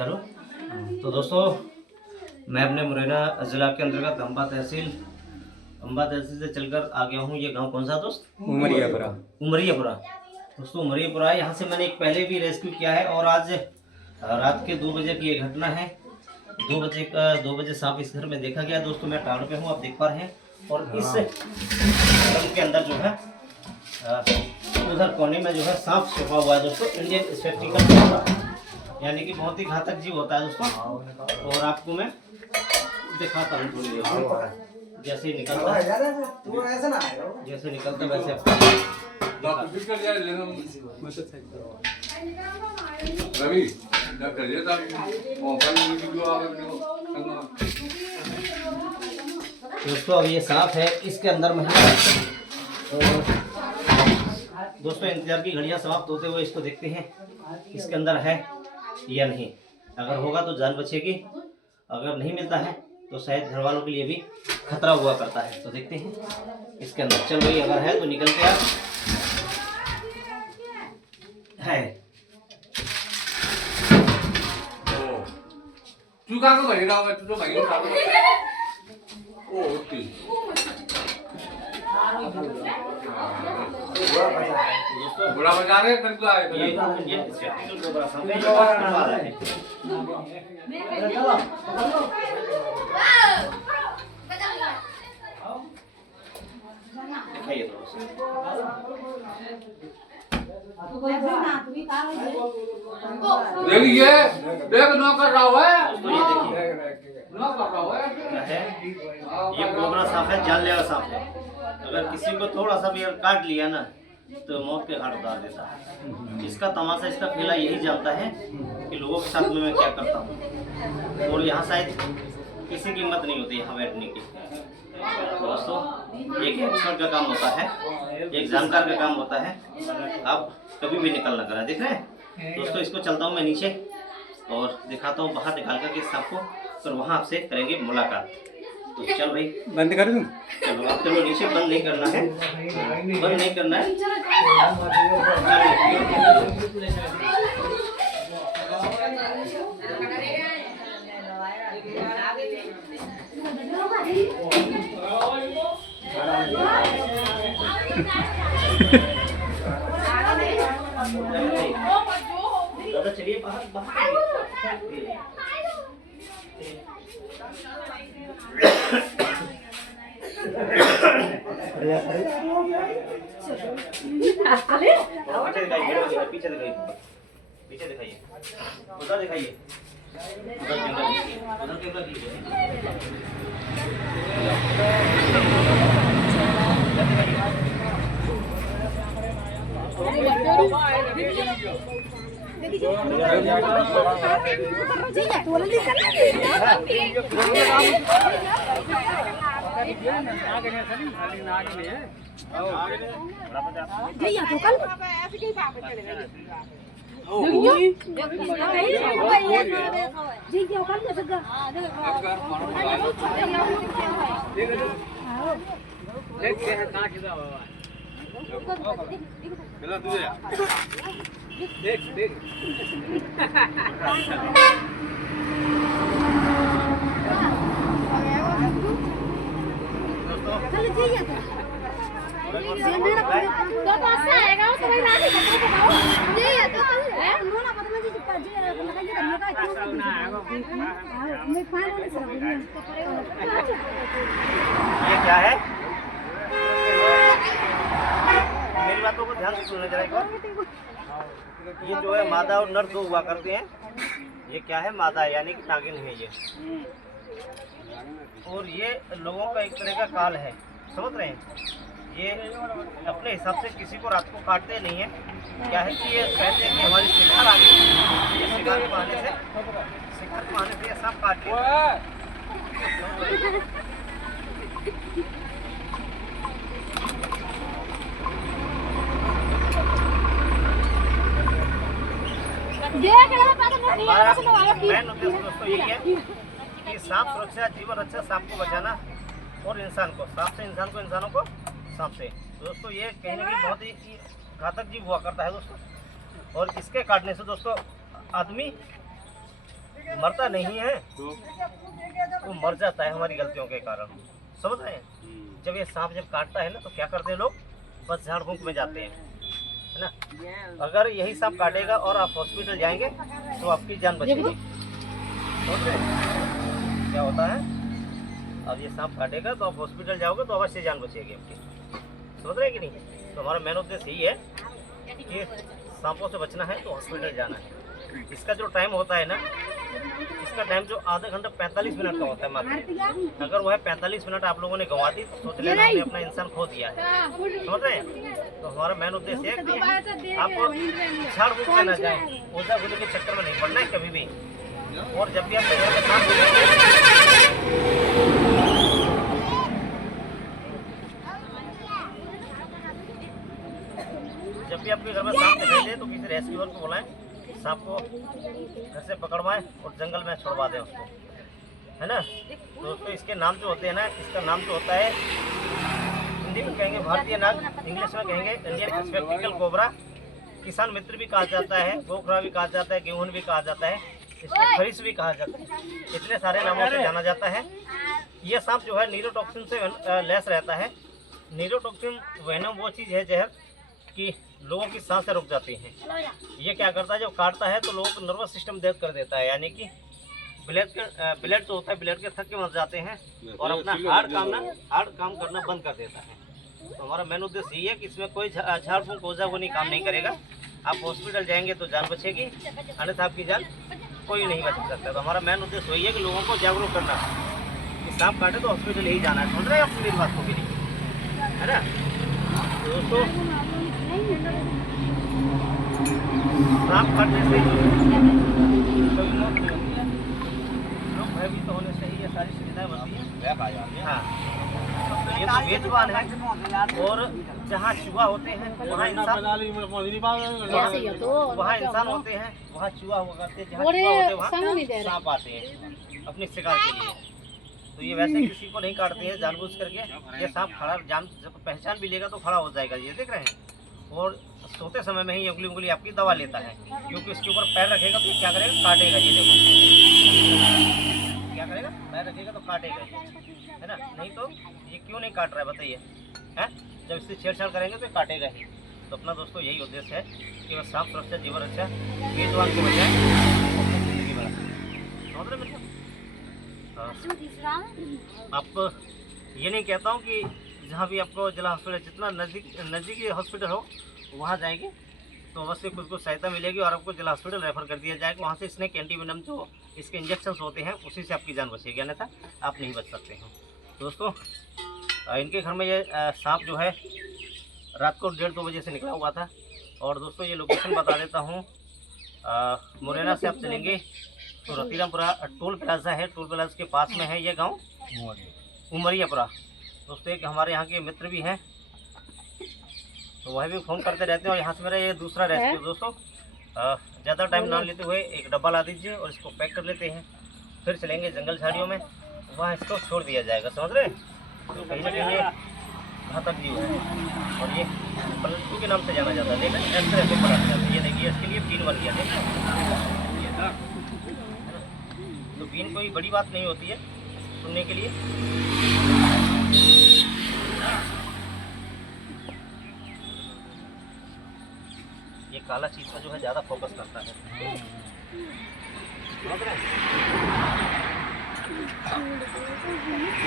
चलो। तो दोस्तों मैं अपने मुरैना ज़िला के अंतर्गत अंबा तहसील से चलकर आ गया हूँ। ये गांव कौन सा दोस्त? उमरियापुरा। उमरियापुरा। दोस्तों उमरियापुरा, यहाँ से मैंने एक पहले भी रेस्क्यू किया है और आज रात के 2 बजे की ये घटना है। 2 बजे सांप इस घर में देखा गया। दोस्तों मैं टावर पे हूँ, आप देख पा रहे हैं। और इस घर के अंदर जो है उधर कोने में जो है सांप छिपा हुआ है दोस्तों। इंडियन स्पेक्टिकल कोबरा, यानी कि बहुत ही घातक जीव होता है दोस्तों। और आपको मैं दिखाता हूँ थोड़ी देर, जैसे ही निकलता है वैसे दोस्तों अब ये सांप है इसके अंदर में। दोस्तों इंतजार की घड़ियां समाप्त होते हुए इसको देखते हैं इसके अंदर है या नहीं। अगर होगा तो जान बचेगी, अगर नहीं मिलता है तो शायद घर वालों के लिए भी खतरा हुआ करता है। तो देखते हैं इसके अंदर। चल भाई, अगर है तो निकल के आ। है बड़ा बजा रहे हैं ये इंडियन स्पेक्टिकल कोबरा सांप है। दिखाइए देखिए, देख ना कर रहा है, ये कोबरा सांप है, जानलेवा सांप है। अगर किसी को थोड़ा सा भी काट लिया ना तो मौत के घाट उतार देता है। इसका तमाशा, इसका खेला यही जानता है कि लोगों के साथ में मैं क्या करता हूँ। और यहाँ शायद किसी की हिम्मत नहीं होती यहाँ बैठने की। दोस्तों एक एक्सपर्ट का काम होता है, एक जानकार का काम होता है। आप कभी भी निकल ना करा। देख रहे हैं दोस्तों, इसको चलता हूँ मैं नीचे और दिखाता हूँ बाहर निकाल कर के सांप को, फिर वहाँ आपसे करेंगे मुलाकात। तो चल भाई, बंद कर दूं? चलो आप चलो नीचे। बंद नहीं करना है, बंद नहीं करना है। दादा चलिए बाहर बाहर। पीछे दिखाइए, पीछे दिखाइए, उधर दिखाइए, उधर कैमरा कीजिए, उधर कैमरा कीजिए। देख देख ये क्या है? मेरी बातों को ध्यान से सुनना जरा एक बार। ये जो है मादा और नर दो हुआ करते हैं। ये क्या है? मादा है, यानी कि नागिन है ये। और ये लोगों का एक तरह का काल है, समझ रहे हैं? ये अपने हिसाब से किसी को रात को काटते नहीं है। क्या है कि ये कहते हैं कि हमारी शिकार आ गई, ये शिकार के बहाने से ये सांप काटते हैं। मेन उद्देश्य दोस्तों यही है कि सांप सुरक्षा, जीवन रक्षा, सांप को बचाना और इंसान को सांप से, इंसान को इंसानों को सांप से। दोस्तों ये कहीं ना कहीं बहुत ही घातक जीव हुआ करता है दोस्तों। और इसके काटने से दोस्तों आदमी मरता नहीं है, वो मर जाता है हमारी गलतियों के कारण। समझ रहे हैं? जब ये सांप जब काटता है ना तो क्या करते हैं लोग, बस झाड़ फूंक में जाते हैं, है ना। अगर यही सांप काटेगा और आप हॉस्पिटल जाएंगे तो आपकी जान बचेगी। समझ रहे हैं क्या होता है? अब ये सांप काटेगा तो आप हॉस्पिटल जाओगे तो अवश्य जान बचेगी आपकी। समझ रहे हैं कि नहीं? तो हमारा मेन उद्देश्य यही है कि सांपों से बचना है तो हॉस्पिटल जाना है। इसका जो टाइम होता है ना, इसका टाइम जो आधा घंटा 45 मिनट का होता है मात्र। अगर वह 45 मिनट आप लोगों ने गंवा दी तो सोच लेना हमने अपना इंसान खो दिया है। समझ रहे हैं? तो हमारा मेन उद्देश्य है कि आप झाड़ फूंक में ना जाएं, ओझा गुनी के चक्कर में नहीं पड़ना है कभी भी। और जब भी आप घर में सांप देखेंगे, जब भी आपके घर में सांप दिखाई दे तो किसी रेस्क्यूअर को बुलाएं, सांप को घर से पकड़वाएं और जंगल में छोड़वा दें उसको, है ना। दोस्तों इसके नाम जो होते हैं ना, इसका नाम जो होता है हिंदी में कहेंगे भारतीय नाग, इंग्लिश में कहेंगे इंडियन स्पेक्टिकल कोबरा, किसान मित्र भी कहा जाता है, गोखरा भी कहा जाता है, गेहून भी कहा जाता है, इसको खरीस भी कहा जाता है। इतने सारे नामों से जाना जाता है। ये सांप जो है नीरोटॉक्सिन से लैस रहता है। नीरोटॉक्सिन वेनम वो चीज़ है जहर कि लोगों की सांसें रुक जाती हैं। ये क्या करता है, जब काटता है तो लोगों को नर्वस सिस्टम डेथ कर देता है, यानी कि ब्लड जो होता है ब्लड के थक के मर जाते हैं और अपना हार्ड काम करना बंद कर देता है। तो हमारा मेन उद्देश्य यही है कि इसमें कोई झाड़ फूंक ओझा गुनी काम नहीं करेगा। आप हॉस्पिटल जाएंगे तो जान बचेगी, अन्यथा आपकी जान कोई नहीं बचा सकता। तो हमारा मेन उद्देश्य वही है कि लोगों को जागरूक करना कि सांप काटे तो हॉस्पिटल यही जाना है। सुन रहे हैं आप मेरी बात को भी नहीं, है ना। दोस्तों सांप काटने से कभी मौत नहीं होती है, लोग भयभीत होने से ही ये सारी सुविधाएं बनती हैं। हाँ, ये तो बेजुबान है। और जहाँ चूहा होते हैं वहाँ इंसान होते हैं, वहाँ चूहा हुआ करते हैं, जहाँ चूहा होते हैं वहाँ सांप आते हैं अपने शिकार के लिए। तो ये वैसे किसी को नहीं काटते हैं जानबूझ करके। ये सांप खड़ा जब पहचान भी लेगा तो खड़ा हो जाएगा, ये देख रहे हैं। और सोते समय में ही उंगली आपकी दबा लेता है, क्योंकि इसके ऊपर पैर रखेगा तो ये क्या करेगा, काटेगा। ये देखो क्या करेगा, पैर रखेगा तो काटेगा, है ना। नहीं तो ये क्यों नहीं काट रहा है बताइए, हैं? जब इससे छेड़छाड़ करेंगे तो काटेगा ही। तो अपना दोस्तों यही उद्देश्य है कि बस सांप सुरक्षा जीवन रक्षा बेजुबान को बचाएं, जिंदगी बढ़ाएं। समझ रहे मतलब? आप ये नहीं कहता हूँ कि जहाँ भी आपको जिला हॉस्पिटल जितना नज़दीकी हॉस्पिटल हो वहाँ जाएंगे तो अवश्य कुछ कुछ सहायता मिलेगी और आपको जिला हॉस्पिटल रेफर कर दिया जाएगा। वहाँ से स्नेक एंटीवेनम जो इसके इंजेक्शन होते हैं उसी से आपकी जान बचेगी, अन्यथा आप नहीं बच सकते हैं। दोस्तों इनके घर में ये सांप जो है रात को 1:30-2 बजे से निकला हुआ था। और दोस्तों ये लोकेशन बता देता हूँ, मुरैना से आप चलेंगे तो रतीरामपुरा टोल प्लाजा है, टोल प्लाजा के पास में है ये गांव उमरियापुरा। दोस्तों एक हमारे यहाँ के मित्र भी हैं तो वह भी फ़ोन करते रहते हैं। और यहाँ से मेरा ये दूसरा रेस्क्यू। दोस्तों ज़्यादा टाइम ना लेते हुए एक डब्बा ला दीजिए और इसको पैक कर लेते हैं, फिर चलेंगे जंगल झाड़ियों में, वहाँ इसको छोड़ दिया जाएगा। समझ रहे हैं? तो कहीं ना कहीं ये घातक जीव है और ये पलटू के नाम से जाना जाता है। लेकिन एक्सरे पे पड़ा जाता है। ये देखिए इसके लिए पिन बन गया, देखिए। तो पिन कोई बड़ी बात नहीं होती है सुनने के लिए। ये काला चीज का जो है ज़्यादा फोकस करता है।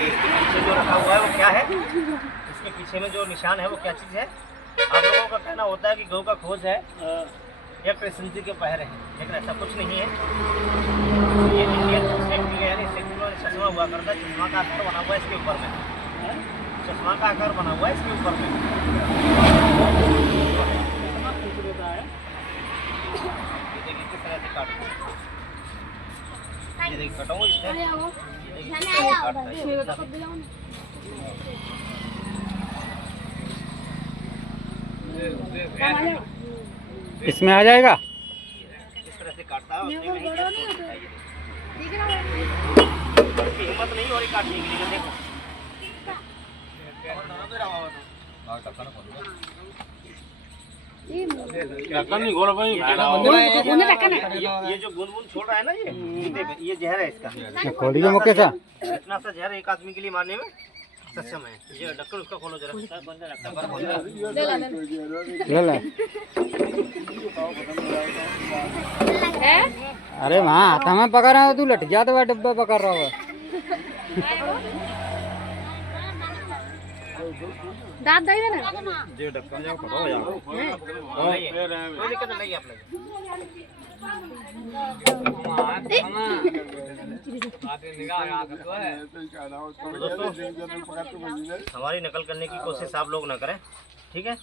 इसके पीछे जो रखा हुआ है वो क्या है, इसके पीछे में जो निशान है वो क्या चीज़ है? आप लोगों का कहना होता है कि गौ का खोज है या कृष्ण जी के पहरे हैं, लेकिन ऐसा कुछ नहीं है। ये इंडियन सेफ्टी है, यानी सेफ्टी में चश्मा हुआ करता है, चश्मा का आकार बना हुआ है इसके ऊपर में, चश्मा का आकार बना हुआ है इसके ऊपर में। ये देखिए किस तरह से काटता है, ये देखिए कटाऊंगा इससे, ये देखिए किस तरह से काटता है। इसमें आ जाएगा। इस तरह से काटता है, हिम्मत नहीं हो रही काटने के लिए। देखो ढक्कन नहीं खोला भाई, ये जो बूंद बूंद छोड़ रहा है ना, ये जहर है इसका। खोलिए मौके से। इतना सा जहर एक आदमी के लिए मारने में सक्षम है। ये ढक्कन उसका खोलो जरा। ले ले। अरे वहाँ हाथ में पकड़ रहा हो, तू लट गया तो वह डिब्बा पकड़ रहा हो। दांत दे ना। ये ढक्कन जाओ पकड़ो यार। कोई दिक्कत नहीं आप लोग। हमारी नकल करने की कोशिश आप लोग ना करें, ठीक है।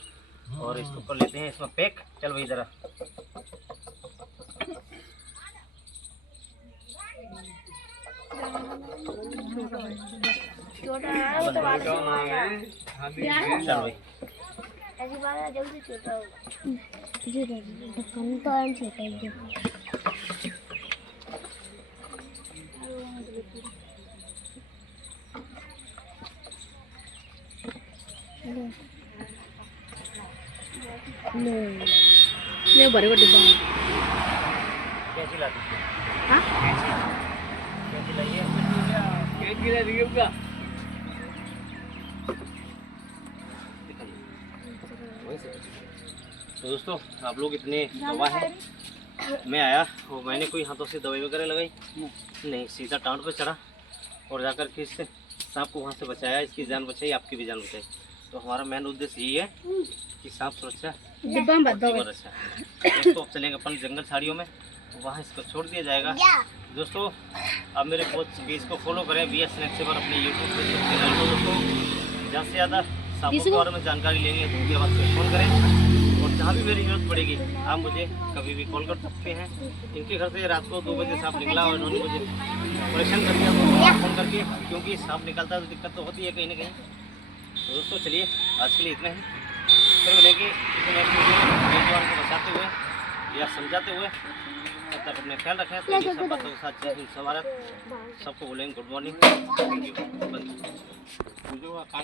और इसको कर लेते हैं इसमें पैक। चल भाई जरा। चल भाई जल्दी छोटा जी ढक्कन तो एंड छोटा है। ले बड़े बड़े डिब्बा कैसी लाती है? हाँ कैसी लगी है? कैसी लगी उसका? तो दोस्तों आप लोग इतने गवाह हैं। मैं आया और मैंने कोई हाथों से दवाई वगैरह लगाई नहीं, सीधा टाउन पर चढ़ा और जाकर के इससे सांप को वहाँ से बचाया, इसकी जान बचाई, आपकी भी जान बचाई। तो हमारा मेन उद्देश्य यही है कि सांप सुरक्षा जीवन रक्षा। दोस्तों अब चलेंगे अपन जंगल झाड़ियों में, वहाँ इसको छोड़ दिया जाएगा। दोस्तों आप मेरे पेज को फॉलो करें, BS स्नैक सेवर अपने यूट्यूब चैनल को। दोस्तों ज़्यादा से ज़्यादा सांपों के बारे में जानकारी लेनी है तो उनके बाद से फ़ोन करें, और जहाँ भी मेरी जरूरत पड़ेगी आप मुझे कभी भी कॉल कर सकते हैं। इनके घर से रात को 2 बजे सांप निकला और उन्होंने मुझे परेशान कर दिया तो फ़ोन करके, क्योंकि सांप निकलता है तो दिक्कत तो होती है कहीं ना कहीं। तो दोस्तों चलिए आज के लिए इतना ही, फिर मिलेंगे किसी नेक्स्ट वीडियो में जवान को बचाते हुए या समझाते हुए। तब तक अपने ख्याल रखें, सब बातों के साथ जय हिंद, सबको बोलेंगे गुड मॉर्निंग। Thank you.